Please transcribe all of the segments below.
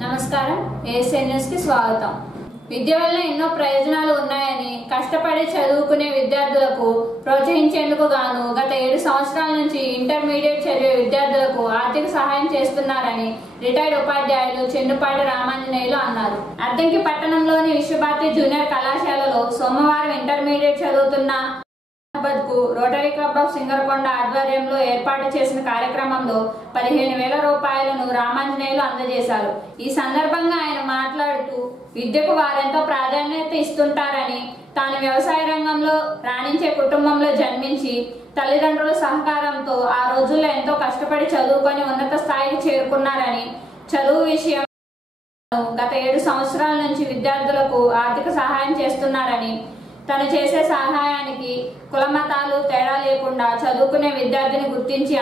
నమస్కారం ASN news కి స్వాగతం. విద్య వల్ల ఎన్నో ప్రయోజనాలు ఉన్నాయని కష్టపడి చదువుకునే విద్యార్థులకు ప్రోత్సహించేందుకు గాను గత 7 సంవత్సరాల నుంచి ఇంటర్మీడియట్ చదివే విద్యార్థులకు ఆర్థిక సహాయం చేస్తున్నారని రిటైర్డ్ ఉపాధ్యాయులు చెన్నుపాటి రామాంజనేయులు అన్నారు. అద్దంకి పట్టణంలోని విశ్వభారతి జూనియర్ కళాశాలలో సోమవారం ఇంటర్మీడియట్ చదువుతున్న రోటరీ క్లబ్ ఆఫ్ సింగరకొండ ఆధ్వర్యంలో ఏర్పాటు చేసిన కార్యక్రమంలో 15,000 రూపాయలను రామాంజనేయులు అందజేశారు. ఈ సందర్భంగా ఆయన మాట్లాడుతూ విద్యకు వారెంతో ప్రాధాన్యత ఇస్తుంటారని, తాను వ్యవసాయ రంగంలో రాణించే కుటుంబంలో జన్మించి తల్లిదండ్రుల సహకారంతో ఆ రోజుల్లో ఎంతో కష్టపడి చదువుకొని ఉన్నత స్థాయికి చేరుకున్నారని, చదువు విషయం గత 7 సంవత్సరాల నుంచి విద్యార్థులకు ఆర్థిక సహాయం చేస్తున్నారని, తను చేసే సహాయానికి కులమతాలు తేడా లేకుండా చదువుకునే విద్యార్థిని గుర్తించి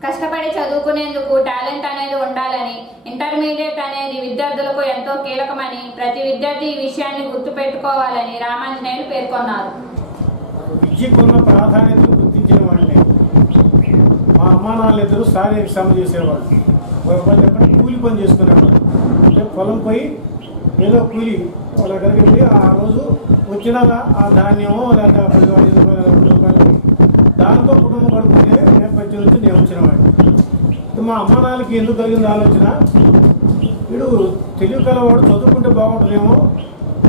కష్టపడి చదువుకునేందుకు టాలెంట్ అనేది ఉండాలని, ఇంటర్మీడియట్ అనేది విద్యార్థులకు ఎంతో కీలకమని, ప్రతి విద్యార్థి ఈ విషయాన్ని గుర్తుపెట్టుకోవాలని రామాంజనేయులు పేర్కొన్నారు. విద్యకున్న ప్రాధాన్యతను గుర్తించిన వాడిని మా అమ్మా నాన్నలిద్దరూ శారీరక శ్రమ చేసేవాళ్ళు. చెప్పండి, కూలి పని చేసుకునేవాళ్ళు. అంటే పొలం పోయి ఏదో కూలి వాళ్ళ దగ్గరికి వెళ్ళి ఆ రోజు వచ్చిన ఆ ధాన్యమో లేదా 10 రూపాయలు దాంతో కుటుంబం గడుపుకునే నేపథ్యం నుంచి నేను వచ్చినవాడిని. మా అమ్మ నాన్నకి ఎందుకు కలిగింది ఆలోచన, వీడు తెలివి కలవాడు చదువుకుంటే బాగుంటుందేమో,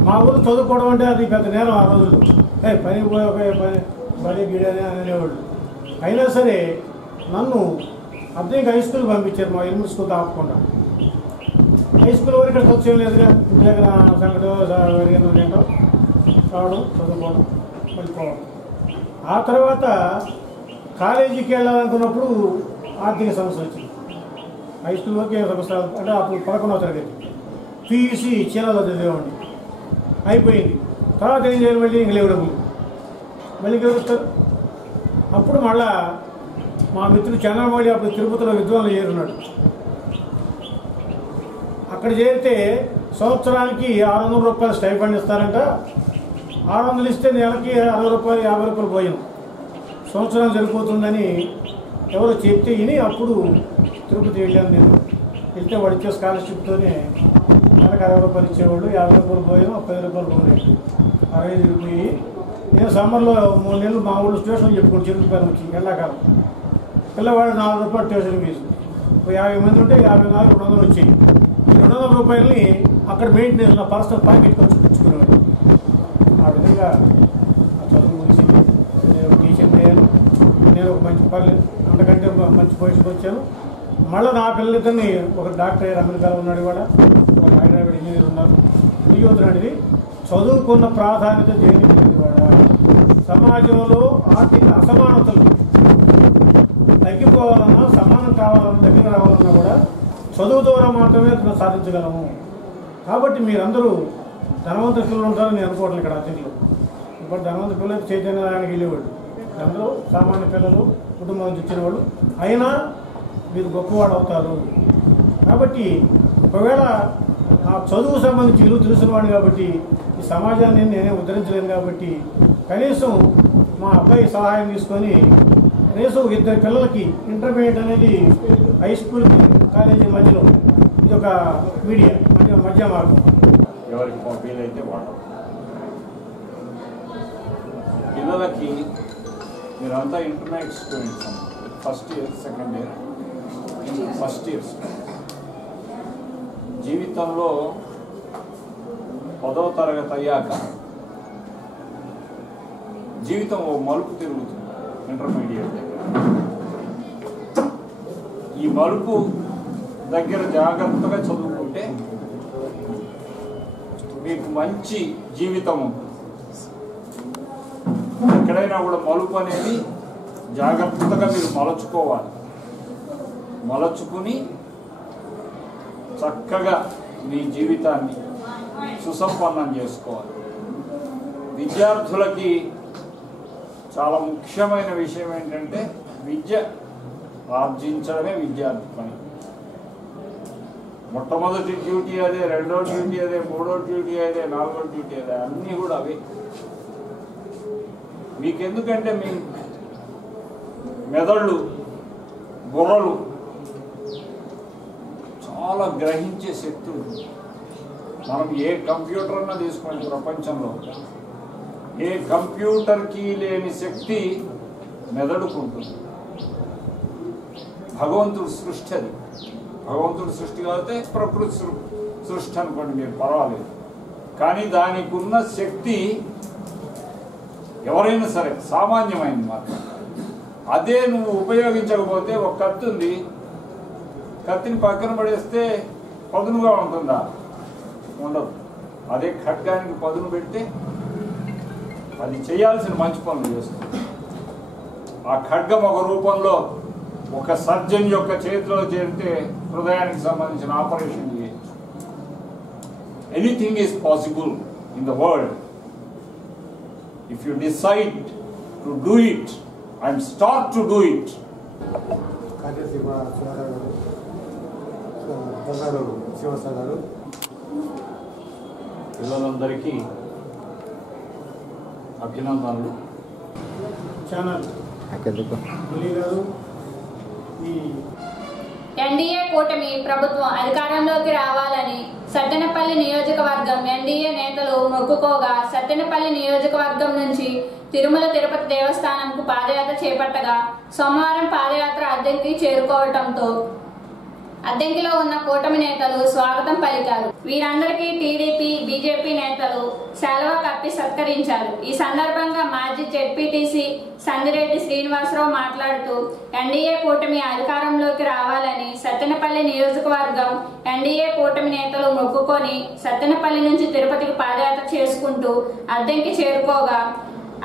మా ఊరు చదువుకోవడం అంటే అది పెద్ద నేరం ఆ రోజుల్లో. పని బడి గిడని అనేవాళ్ళు. అయినా సరే నన్ను అద్దెకి హై స్కూల్ పంపించారు, మా ఎలిమెంటరీ స్కూల్ ఆపకుండా. హై స్కూల్ వరకు ఇక్కడ వచ్చేం లేదుగా, ఇంటి దగ్గర సంకటం ఏంటో రావడం, చదువుకోవడం, వెళ్ళిపోవడం. ఆ తర్వాత కాలేజీకి వెళ్ళాలనుకున్నప్పుడు ఆర్థిక సమస్య వచ్చింది. హై స్కూల్ వరకు సంవత్సరాలు అంటే అప్పుడు 11వ తరగతి పీయూసీ చీరాలో చదివేవాడిని. అయిపోయింది. తర్వాత ఏం చేయాలి, మళ్ళీ ఇంక లేవు డబ్బులు, మళ్ళీ గెలుస్తారు. అప్పుడు మళ్ళా మా మిత్రుడు చంద్రమౌళి అప్పుడు తిరుపతిలో విద్వాంలో చేరున్నాడు. అక్కడ చేరితే సంవత్సరానికి 600 రూపాయలు స్టైఫండ్ ఇస్తారంట. 600 ఇస్తే నెలకి 60 రూపాయలు 50 రూపాయలు పోయాం. సంవత్సరం సరిపోతుందని ఎవరో చెప్తే విని అప్పుడు తిరుపతి వెళ్ళాను నేను. వెళ్తే వాడు ఇచ్చే స్కాలర్షిప్తోనే నెలకు 60 రూపాయలు ఇచ్చేవాళ్ళు. 50 రూపాయలు పోయాం, 10 రూపాయలు పోయాయి, 60 పోయి. నేను సమ్మర్లో 3 నెలలు మా ఊళ్ళో ట్యూషన్ చెప్పుకోండి, చెరుకు పని వచ్చి ఎండాకాలం. పిల్లవాడు 4 రూపాయలు ట్యూషన్ ఫీజు. 50 మంది ఉంటే 54 200 వచ్చాయి. 200 రూపాయలని అక్కడ మెయింటెనెన్స్ నా పర్సనల్ పాకెట్ ఖర్చు పుచ్చుకునేవాడు. ఆ విధంగా ఆ చదువు ముగిసింది. నేను టీచర్ అయ్యాను. నేను ఒక మంచి అంతకంటే మంచి పొజిషన్కి వచ్చాను. మళ్ళీ నా పిల్లలిద్దరిని ఒక డాక్టర్ అయ్యారు, అమెరికాలో ఉన్నాడు, కూడా ఒక హైదరాబాద్ ఇంజనీర్ ఉన్నారు. యువతనాడిది చదువుకున్న ప్రాధాన్యత దేనికి లేదు. కూడా సమాజంలో ఆర్థిక అసమానతలు తగ్గిపోవాలన్నా, సమానం కావాలన్నా, దగ్గర రావాలన్నా కూడా చదువు ద్వారా మాత్రమే సాధించగలము. కాబట్టి మీరందరూ ధనవంతుల పిల్లలు ఉంటారని నేను అనుకోవట్లేదు. ఇక్కడ అతిథులు ఇప్పుడు ధనవంతుల పిల్లలు చైతన్యానికి వెళ్ళేవాళ్ళు, అందరూ సామాన్య పిల్లలు, కుటుంబం నుంచి వచ్చిన వాళ్ళు. అయినా మీరు గొప్పవాడు అవుతారు. కాబట్టి ఒకవేళ ఆ చదువు సంబంధించి విలువ తెలిసిన వాడిని కాబట్టి ఈ సమాజాన్ని నేనే ఉద్ధరించలేను. కాబట్టి కనీసం మా అబ్బాయి సహాయం తీసుకొని కనీసం 2 పిల్లలకి ఇంటర్మీడియట్ అనేది హై స్కూల్ కాలేజీ మధ్యలో ఇది ఒక మీడియా అంటే మధ్య మార్గం. ఎవరికి వీలైతే వాళ్ళు పిల్లలకి మీరంతా intermediate students, first year, second year, first years. జీవితంలో 10వ తరగతి అయ్యాక జీవితం ఓ మలుపు తిరుగుతుంది. ఇంటర్మీడియట్ దగ్గర ఈ మలుపు దగ్గర జాగ్రత్తగా చదువుకుంటే మీకు మంచి జీవితం ఉంటుంది. ఎక్కడైనా కూడా మలుపు అనేది జాగ్రత్తగా మీరు మలచుకోవాలి. మలచుకుని చక్కగా మీ జీవితాన్ని సుసంపన్నం చేసుకోవాలి. విద్యార్థులకి చాలా ముఖ్యమైన విషయం ఏంటంటే విద్య ఆర్జించడమే విద్యార్థి పని. మొట్టమొదటి డ్యూటీ అదే, రెండో డ్యూటీ అదే, మూడో డ్యూటీ అదే, నాలుగో డ్యూటీ అదే, అన్నీ కూడా అవే. మీకెందుకంటే మీ మెదళ్ళు, బుర్రలు చాలా గ్రహించే శక్తి ఉంది. మనం ఏ కంప్యూటర్ అన్నా తీసుకోండి ప్రపంచంలో, ఏ కంప్యూటర్కి లేని శక్తి మెదడుకుంటుంది. భగవంతుడు సృష్టి అది. భగవంతుడు సృష్టి కాబట్టి ప్రకృతి సృష్టి అనుకోండి మీరు, పర్వాలేదు. కానీ దానికి ఉన్న శక్తి ఎవరైనా సరే సామాన్యమైంది మాత్రం. అదే నువ్వు ఉపయోగించకపోతే, ఒక కత్తి ఉంది, కత్తిని పక్కన పడేస్తే పదునుగా ఉంటుందా? ఉండదు. అదే ఖడ్గానికి పదును పెడితే అది చేయాల్సిన మంచి పనులు చేస్తుంది. ఆ ఖడ్గం ఒక రూపంలో ఒక సర్జన్ యొక్క చేతిలో చేరితే హృదయానికి సంబంధించిన ఆపరేషన్ చేయొచ్చు. Anything is possible in the world if you decide to do it and start to do it. పిల్లలందరికీ అభినందనలు. ఛానల్ గారు, ఈ ఎన్డీఏ కూటమి ప్రభుత్వం అధికారంలోకి రావాలని సత్తెనపల్లి నియోజకవర్గం ఎన్డీఏ నేతలు మొక్కుకోగా, సత్తెనపల్లి నియోజకవర్గం నుంచి తిరుమల తిరుపతి దేవస్థానంకు పాదయాత్ర చేపట్టగా సోమవారం పాదయాత్ర అద్దెకి చేరుకోవడంతో అద్దెంకిలో ఉన్న కూటమి నేతలు స్వాగతం పలికారు. వీరందరికీ టీడీపీ, బీజేపీ నేతలు శాలువా కప్పి సత్కరించారు. ఈ సందర్భంగా మాజీ జెడ్పీటీసీ సందిరెడ్డి శ్రీనివాసరావు మాట్లాడుతూ, ఎన్డీఏ కూటమి అధికారంలోకి రావాలని సత్తెనపల్లి నియోజకవర్గం ఎన్డీఏ కూటమి నేతలు మొక్కుకొని సత్తెనపల్లి నుంచి తిరుపతికి పాదయాత్ర చేసుకుంటూ అద్దెంకి చేరుకోగా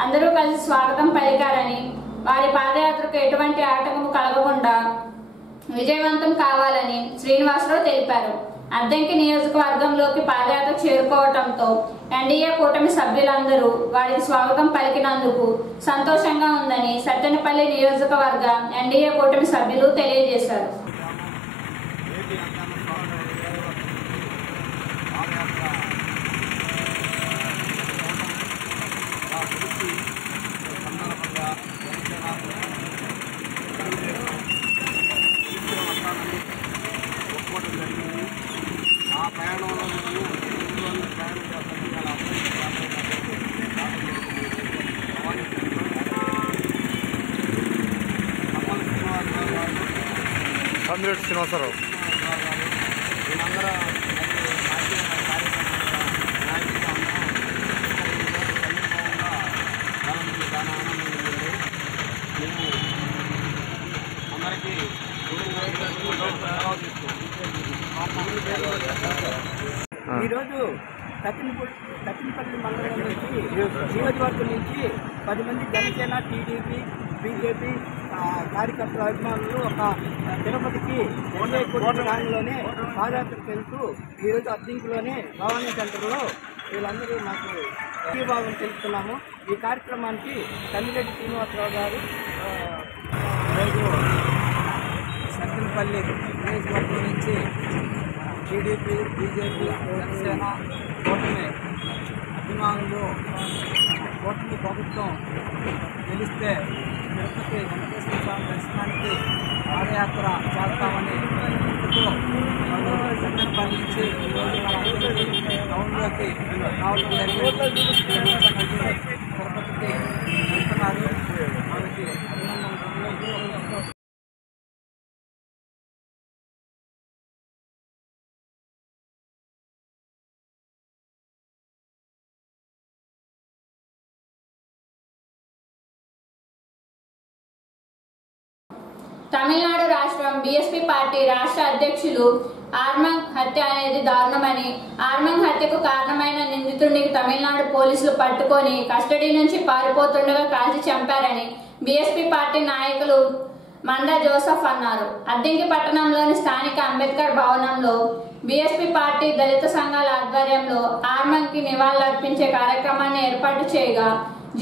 అందరూ కలిసి స్వాగతం పలికారని, వారి పాదయాత్రకు ఎటువంటి ఆటంకం కలగకుండా విజయవంతం కావాలని శ్రీనివాసరావు తెలిపారు. అద్దెంకి నియోజకవర్గంలోకి పాదయాత్ర చేరుకోవడంతో ఎన్డీఏ కూటమి సభ్యులందరూ వారికి స్వాగతం పలికినందుకు సంతోషంగా ఉందని సత్తెనపల్లి నియోజకవర్గ ఎన్డీఏ కూటమి సభ్యులు తెలియజేశారు. శ్రీనివాసరావు ఈరోజు తక్కినపల్లి మండలం నుంచి నియోజకవర్గం నుంచి 10 మంది జనసేన, టీడీపీ, బీజేపీ కార్యకర్తల అభిమానులు ఒక తిరుపతికి రాణిలోనే పాదయాత్రకు వెళ్తూ ఈరోజు అద్దెంకిలోనే భవానీ సెంటర్లో వీళ్ళందరూ మాకు భావం తెలుపుతున్నాము. ఈ కార్యక్రమానికి సందిరెడ్డి శ్రీనివాసరావు గారు ఈరోజు సత్తెనపల్లి నియోజకవర్గం నుంచి టీడీపీ, బీజేపీ, జనసేన కూటమి అభిమానులు కూటమి ప్రభుత్వం గెలిస్తే తిరుపతి వెంకటేశ్వర స్వామి దర్శనానికి పాదయాత్ర చేస్తామని సత్తెనపల్లి నుంచి ఈరోజు టౌన్లోకి రావడం జరిగింది. తిరుపతికి వెళ్తున్నారు. వాళ్ళకి అభినందనలు. తమిళనాడు రాష్ట్రం బీఎస్పీ పార్టీ రాష్ట్ర అధ్యక్షులు ఆర్మంగ్ హత్య అనేది దారుణమని, ఆర్మంగ్ హత్యకు కారణమైన నిందితుడిని తమిళనాడు పోలీసులు పట్టుకొని కస్టడీ నుంచి పారిపోతుండగా కాల్చి చంపారని బీఎస్పీ పార్టీ నాయకులు మందా జోసెఫ్ అన్నారు. అద్దెంకి పట్టణంలోని స్థానిక అంబేద్కర్ భవనంలో బీఎస్పీ పార్టీ దళిత సంఘాల ఆధ్వర్యంలో ఆర్మంగ్ కి నివాళులర్పించే కార్యక్రమాన్ని ఏర్పాటు చేయగా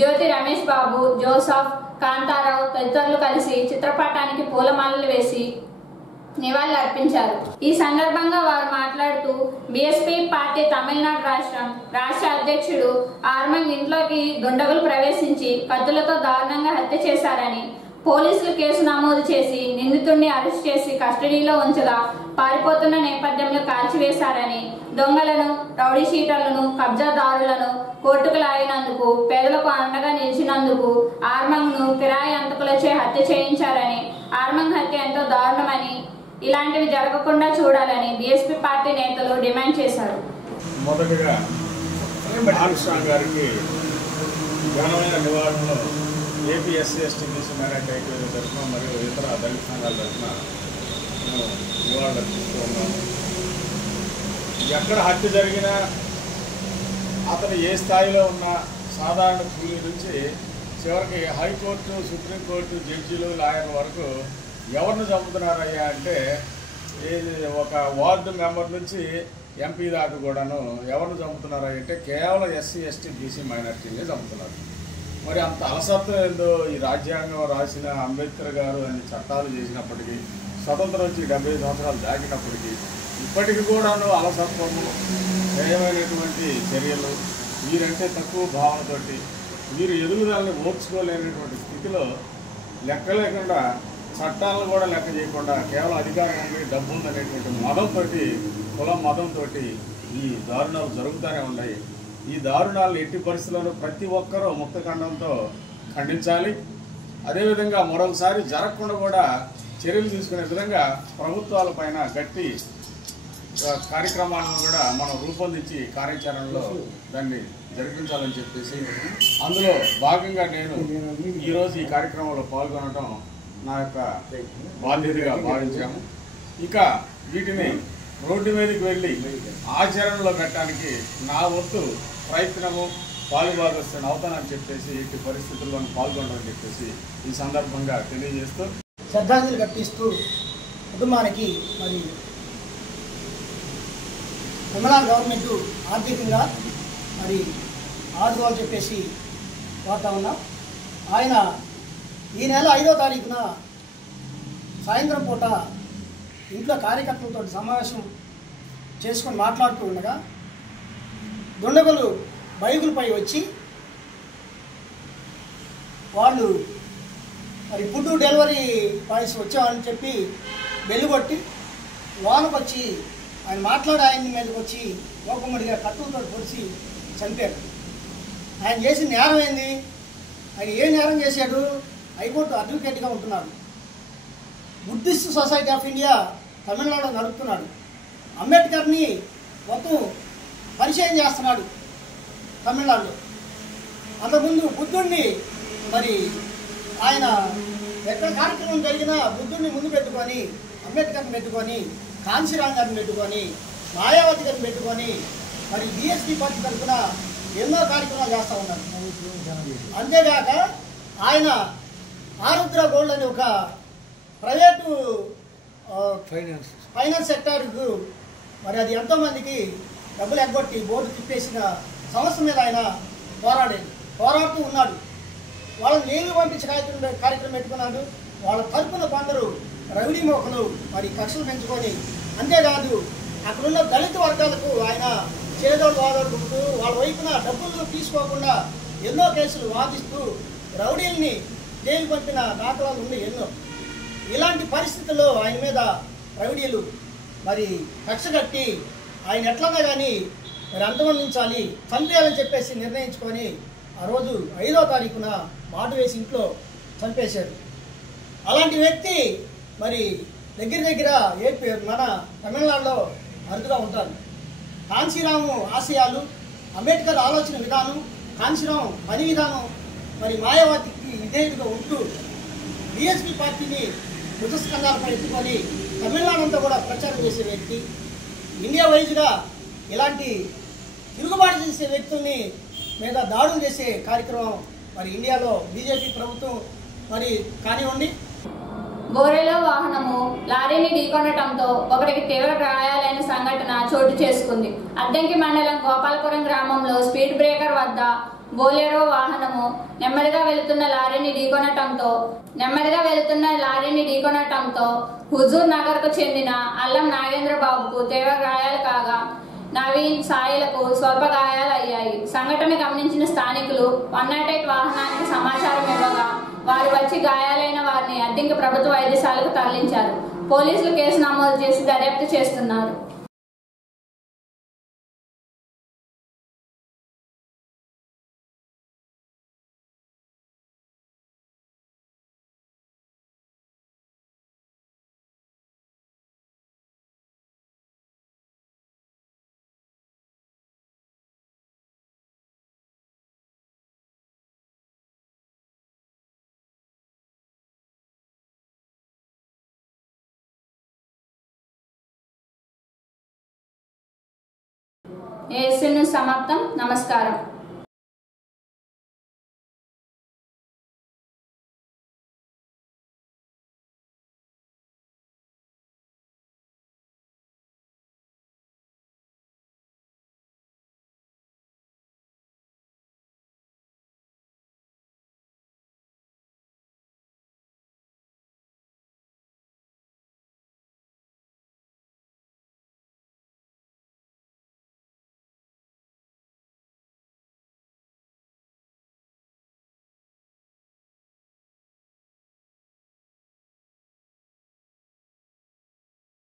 జ్యోతి రమేష్ బాబు, జోసెఫ్, కాంతారావు తదితరులు కలిసి చిత్రపటానికి పూలమాలలు వేసి నివాళులు అర్పించారు. ఈ సందర్భంగా వారు మాట్లాడుతూ బీఎస్పీ పార్టీ తమిళనాడు రాష్ట్ర అధ్యక్షుడు ఆర్మంగ్ ఇంట్లోకి దుండగులు ప్రవేశించి కత్తులతో దారుణంగా హత్య చేశారని, పోలీసులు కేసు నమోదు చేసి నిందితుడిని అరెస్ట్ చేసి కస్టడీలో ఉంచగా పారిపోతున్న నేపథ్యంలో కాల్చివేశారని, దొంగలను, రౌడీ షీటర్లను, కబ్జాదారులను కోర్టుకు లాగినందుకు, పేదలకు అండగా నిలిచినందుకు ఆర్మంగ్ను కిరాయి అంతకులచే హత్య చేయించారని, ఆర్మంగ్ హత్య ఎంతో దారుణమని, ఇలాంటివి జరగకుండా చూడాలని బీఎస్పీ పార్టీ నేతలు డిమాండ్ చేశారు. మొదటగా ఆర్మ్స్ట్రాంగ్ గారికి ఘనమైన నివారణలో AP SC ST BC minority ఐక్యవేదిక తరఫున మరియు ఇతర దళిత సంఘాల తరఫున మేము నివాళులు అర్పిస్తూ ఉన్నాము. ఎక్కడ హత్య జరిగినా అతను ఏ స్థాయిలో ఉన్న సాధారణ కూలీ నుంచి చివరికి హైకోర్టు, సుప్రీంకోర్టు జడ్జీలు, లాయర్ల వరకు ఎవరిని చంపుతున్నారయ్యా అంటే ఒక వార్డు మెంబర్ నుంచి ఎంపీ దాకా కూడాను ఎవరిని చంపుతున్నారయ్యా అంటే కేవలం ఎస్సీ ఎస్టీ బీసీ మైనార్టీనే చంపుతున్నారు. మరి అంత అలసత్వం ఏందో ఈ రాజ్యాంగం రాసిన అంబేద్కర్ గారు అన్ని చట్టాలు చేసినప్పటికీ, స్వతంత్రం వచ్చి 70 సంవత్సరాలు దాటినప్పటికీ ఇప్పటికి కూడాను అలసత్వము, దయమైనటువంటి చర్యలు, వీరంటే తక్కువ భావనతోటి వీరు ఎదుగుదలని ఓర్చుకోలేనటువంటి స్థితిలో లెక్క లేకుండా చట్టాలను కూడా లెక్క చేయకుండా కేవలం అధికారం ఉంది, డబ్బు ఉందనేటువంటి మతంతో, కులం మతంతో ఈ దారుణాలు జరుగుతూనే ఉన్నాయి. ఈ దారుణాలను ఎట్టి పరిస్థితుల్లో ప్రతి ఒక్కరూ ముక్తఖండంతో ఖండించాలి. అదేవిధంగా మరొకసారి జరగకుండా కూడా చర్యలు తీసుకునే విధంగా ప్రభుత్వాలపైన గట్టి కార్యక్రమాలను కూడా మనం రూపొందించి కార్యాచరణలో దాన్ని జరిపించాలని చెప్పేసి అందులో భాగంగా నేను ఈరోజు ఈ కార్యక్రమంలో పాల్గొనడం నా యొక్క బాధ్యతగా భావించాము. ఇక వీటిని రోడ్డు మీదకి వెళ్ళి ఆచరణలో పెట్టడానికి నా వంతు ప్రయత్నము, పాలుభాగస్తుని అవుతానని చెప్పేసి ఇట్టి పరిస్థితుల్లో పాల్గొనని చెప్పేసి ఈ సందర్భంగా తెలియజేస్తూ శ్రద్ధాంజలి ఘటిస్తూ కుటుంబానికి మరి తెలంగాణ గవర్నమెంట్ ఆర్థికంగా మరి ఆదుకోవాలని చెప్పేసి కోరుతా ఉన్నాం. ఆయన ఈ నెల 5వ తారీఖున సాయంత్రం పూట ఇంట్లో కార్యకర్తలతో సమావేశం చేసుకొని మాట్లాడుతూ ఉండగా దుండగులు బైకులపై వచ్చి వాళ్ళు మరి ఫుడ్ డెలివరీ బాయ్స్ వచ్చామని చెప్పి బెల్లు కొట్టి లోనకు వచ్చి ఆయన మాట్లాడే ఆయన మీదకి వచ్చి లోకమ్మడిగా కట్టులతో పొడిచి చంపారు. ఆయన చేసిన నేరం ఏంది? ఆయన ఏ నేరం చేశాడు? హైకోర్టు అడ్వకేట్గా ఉంటున్నాడు. బుద్ధిస్ట్ సొసైటీ ఆఫ్ ఇండియా తమిళనాడులో నడుపుతున్నాడు. అంబేద్కర్ని మొత్తం పరిచయం చేస్తున్నాడు తమిళనాడులో. అంతకుముందు బుద్ధుడిని మరి ఆయన ఎక్కడ కార్యక్రమం జరిగినా బుద్ధుడిని ముందు పెట్టుకొని, అంబేద్కర్ని పెట్టుకొని, కాంశీరామ్ గారిని పెట్టుకొని, మాయావతి గారిని పెట్టుకొని మరి బీఎస్పీ పార్టీ తరఫున ఎన్నో కార్యక్రమాలు చేస్తూ ఉన్నారు. అంతేగాక ఆయన ఆరుద్ర గోల్డ్ అని ఒక ప్రైవేటు ఫైనాన్స్ సెక్టార్కు మరి అది ఎంతోమందికి డబ్బులు ఎగ్గొట్టి బోర్డు తిప్పేసిన సంస్థ మీద ఆయన పోరాడుతూ ఉన్నాడు. వాళ్ళని నేను పంపించి కార్యక్రమం పెట్టుకున్నాడు. వాళ్ళ తరపున కొందరు రౌడీ మోకలు మరి కక్షలు పెంచుకొని, అంతేకాదు అక్కడున్న దళిత వర్గాలకు ఆయన చేదోడు వాదోడుకుంటూ వాళ్ళ వైపున డబ్బులు తీసుకోకుండా ఎన్నో కేసులు వాదిస్తూ రౌడీల్ని జైలు పంపిన దాఖలాలు ఉన్నాయి ఎన్నో. ఇలాంటి పరిస్థితుల్లో ఆయన మీద రౌడీలు మరి కక్ష కట్టి ఆయన ఎట్లన్నా కానీ మరి అంతమందించాలి, చంపేయాలని చెప్పేసి నిర్ణయించుకొని ఆ రోజు 5వ తారీఖున మాటు వేసి ఇంట్లో చంపేశారు. అలాంటి వ్యక్తి మరి దగ్గర ఏపీ మన తమిళనాడులో అరుదుగా ఉంటారు. కాంశీరాము ఆశయాలు, అంబేద్కర్ ఆలోచన విధానం, కాంశీరాం పని విధానం మరి మాయావతికి విధేయుడిగా ఉంటూ బీఎస్పీ పార్టీని మృతస్కంధాలపై ఎత్తుకొని తమిళనాడు అంతా కూడా ప్రచారం చేసే వ్యక్తి. ఇండియా వైజ్గా ఇలాంటి తిరుగుబాటు చేసే వ్యక్తుల్ని మీద దాడులు చేసే కార్యక్రమం మరి ఇండియాలో బీజేపీ ప్రభుత్వం మరి కానివ్వండి. బోరెలో వాహనము లారీని ఢీకొనటంతో ఒకరికి తీవ్ర గాయాలైన సంఘటన చోటు చేసుకుంది. అద్దంకి మండలం గోపాలపురం గ్రామంలో స్పీడ్ బ్రేకర్ వద్ద బోలెరో వాహనము నెమ్మదిగా వెళుతున్న లారీని ఢీకొనటంతో హుజూర్ నగర్ కు చెందిన అల్లం నాగేంద్ర బాబుకు తీవ్ర గాయాలు కాగా నవీన్, సాయిలకు స్వల్ప గాయాలు అయ్యాయి. సంఘటన గమనించిన స్థానికులు 108 వాహనానికి సమాచారం ఇవ్వగా వారు వచ్చి గాయాలైన వారిని అద్దెంకి ప్రభుత్వ వైద్యశాలకు తరలించారు. పోలీసులు కేసు నమోదు చేసి దర్యాప్తు చేస్తున్నారు. ఏఎస్ఎన్ న్యూస్ సమాప్తం. నమస్కారం.